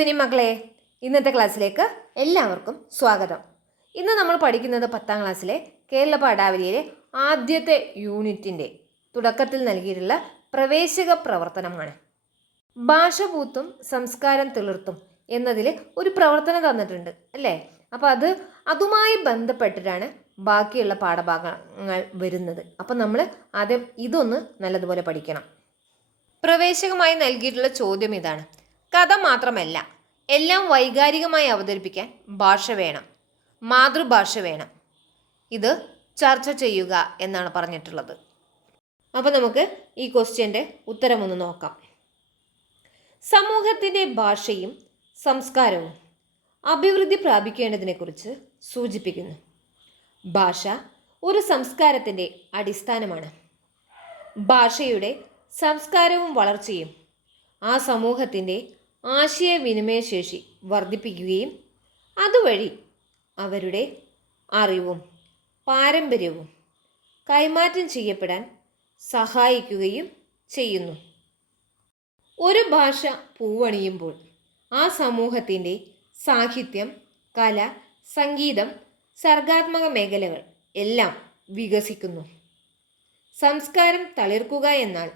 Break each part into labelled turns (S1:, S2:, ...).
S1: മക്കളെ ഇന്നത്തെ ക്ലാസ്സിലേക്ക് എല്ലാവർക്കും സ്വാഗതം. ഇന്ന് നമ്മൾ പഠിക്കുന്നത് പത്താം ക്ലാസ്സിലെ കേരള പാഠാവലിയിലെ ആദ്യത്തെ യൂണിറ്റിന്റെ തുടക്കത്തിൽ നൽകിയിട്ടുള്ള പ്രവേശക പ്രവർത്തനമാണ്. ഭാഷ പൂത്തും സംസ്കാരം തിളിർത്തും എന്നതിൽ ഒരു പ്രവർത്തനം തന്നിട്ടുണ്ട് അല്ലേ? അപ്പോൾ അത് അതുമായി ബന്ധപ്പെട്ടിട്ടാണ് ബാക്കിയുള്ള പാഠഭാഗങ്ങൾ വരുന്നത്. അപ്പം നമ്മൾ ആദ്യം ഇതൊന്ന് നല്ലതുപോലെ പഠിക്കണം. പ്രവേശകമായി നൽകിയിട്ടുള്ള ചോദ്യം ഇതാണ്. കഥ മാത്രമല്ല എല്ലാം വൈകാരികമായി അവതരിപ്പിക്കാൻ ഭാഷ വേണം മാതൃഭാഷ വേണം. ഇത് ചർച്ച ചെയ്യുക എന്നാണ് പറഞ്ഞിട്ടുള്ളത്. അപ്പോൾ നമുക്ക് ഈ ക്വസ്റ്റ്യന്റെ ഉത്തരമൊന്ന് നോക്കാം. സമൂഹത്തിന്റെ ഭാഷയും സംസ്കാരവും അഭിവൃദ്ധി പ്രാപിക്കേണ്ടതിനെക്കുറിച്ച് സൂചിപ്പിക്കുന്നു. ഭാഷ ഒരു സംസ്കാരത്തിന്റെ അടിസ്ഥാനമാണ്. ഭാഷയുടെ സംസ്കാരവും വളർച്ചയും ആ സമൂഹത്തിന്റെ ആശയവിനിമയ ശേഷി വർദ്ധിപ്പിക്കുകയും അതുവഴി അവരുടെ അറിവും പാരമ്പര്യവും കൈമാറ്റം ചെയ്യപ്പെടാൻ സഹായിക്കുകയും ചെയ്യുന്നു. ഒരു ഭാഷ പൂവണിയുമ്പോൾ ആ സമൂഹത്തിന്റെ സാഹിത്യം കല സംഗീതം സർഗാത്മക മേഖലകൾ എല്ലാം വികസിക്കുന്നു. സംസ്കാരം തളിർക്കുക എന്നാൽ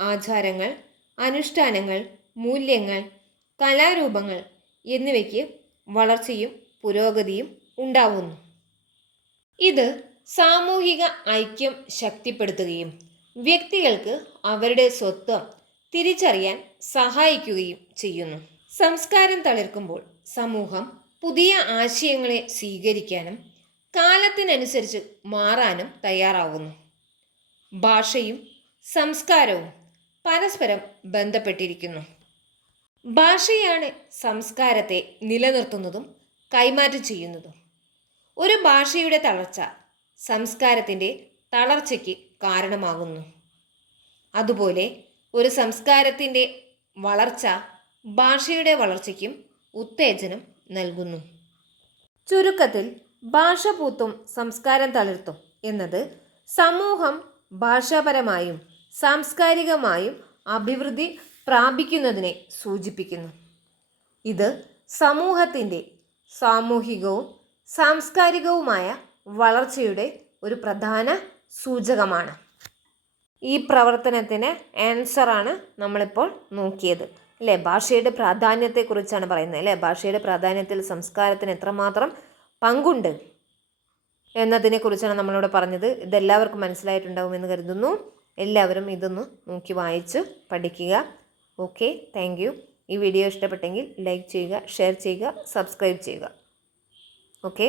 S1: ആചാരങ്ങൾ അനുഷ്ഠാനങ്ങൾ മൂല്യങ്ങൾ കലാരൂപങ്ങൾ എന്നിവയ്ക്ക് വളർച്ചയും പുരോഗതിയും ഉണ്ടാവുന്നു. ഇത് സാമൂഹിക ഐക്യം ശക്തിപ്പെടുത്തുകയും വ്യക്തികൾക്ക് അവരുടെ സ്വത്വം തിരിച്ചറിയാൻ സഹായിക്കുകയും ചെയ്യുന്നു. സംസ്കാരം തളിർക്കുമ്പോൾ സമൂഹം പുതിയ ആശയങ്ങളെ സ്വീകരിക്കാനും കാലത്തിനനുസരിച്ച് മാറാനും തയ്യാറാവുന്നു. ഭാഷയും സംസ്കാരവും പരസ്പരം ബന്ധപ്പെട്ടിരിക്കുന്നു. ഭാഷയാണ് സംസ്കാരത്തെ നിലനിർത്തുന്നതും കൈമാറ്റം ചെയ്യുന്നതും. ഒരു ഭാഷയുടെ തളർച്ച സംസ്കാരത്തിന്റെ തളർച്ചയ്ക്ക് കാരണമാകുന്നു. അതുപോലെ ഒരു സംസ്കാരത്തിന്റെ വളർച്ച ഭാഷയുടെ വളർച്ചയ്ക്കും ഉത്തേജനം നൽകുന്നു. ചുരുക്കത്തിൽ ഭാഷ പൂത്തും സംസ്കാരം തളിർത്തും എന്നത് സമൂഹം ഭാഷാപരമായും സാംസ്കാരികമായും അഭിവൃദ്ധി പ്രാപിക്കുന്നതിനെ സൂചിപ്പിക്കുന്നു. ഇത് സമൂഹത്തിന്റെ സാമൂഹികവും സാംസ്കാരികവുമായ വളർച്ചയുടെ ഒരു പ്രധാന സൂചകമാണ്. ഈ പ്രവർത്തനത്തിന് ആൻസറാണ് നമ്മളിപ്പോൾ നോക്കിയത്. അല്ലേ? ഭാഷയുടെ പ്രാധാന്യത്തെക്കുറിച്ചാണ് പറയുന്നത്. അല്ലേ? ഭാഷയുടെ പ്രാധാന്യത്തിൽ സംസ്കാരത്തിന് എത്രമാത്രം പങ്കുണ്ട് എന്നതിനെക്കുറിച്ചാണ് നമ്മളിവിടെ പറഞ്ഞത്. ഇതെല്ലാവർക്കും മനസ്സിലായിട്ടുണ്ടാകുമെന്ന് കരുതുന്നു. എല്ലാവരും ഇതൊന്ന് നോക്കി വായിച്ച് പഠിക്കുക. ഓക്കെ താങ്ക് ഈ വീഡിയോ ഇഷ്ടപ്പെട്ടെങ്കിൽ ലൈക്ക് ചെയ്യുക ഷെയർ ചെയ്യുക സബ്സ്ക്രൈബ് ചെയ്യുക. ഓക്കെ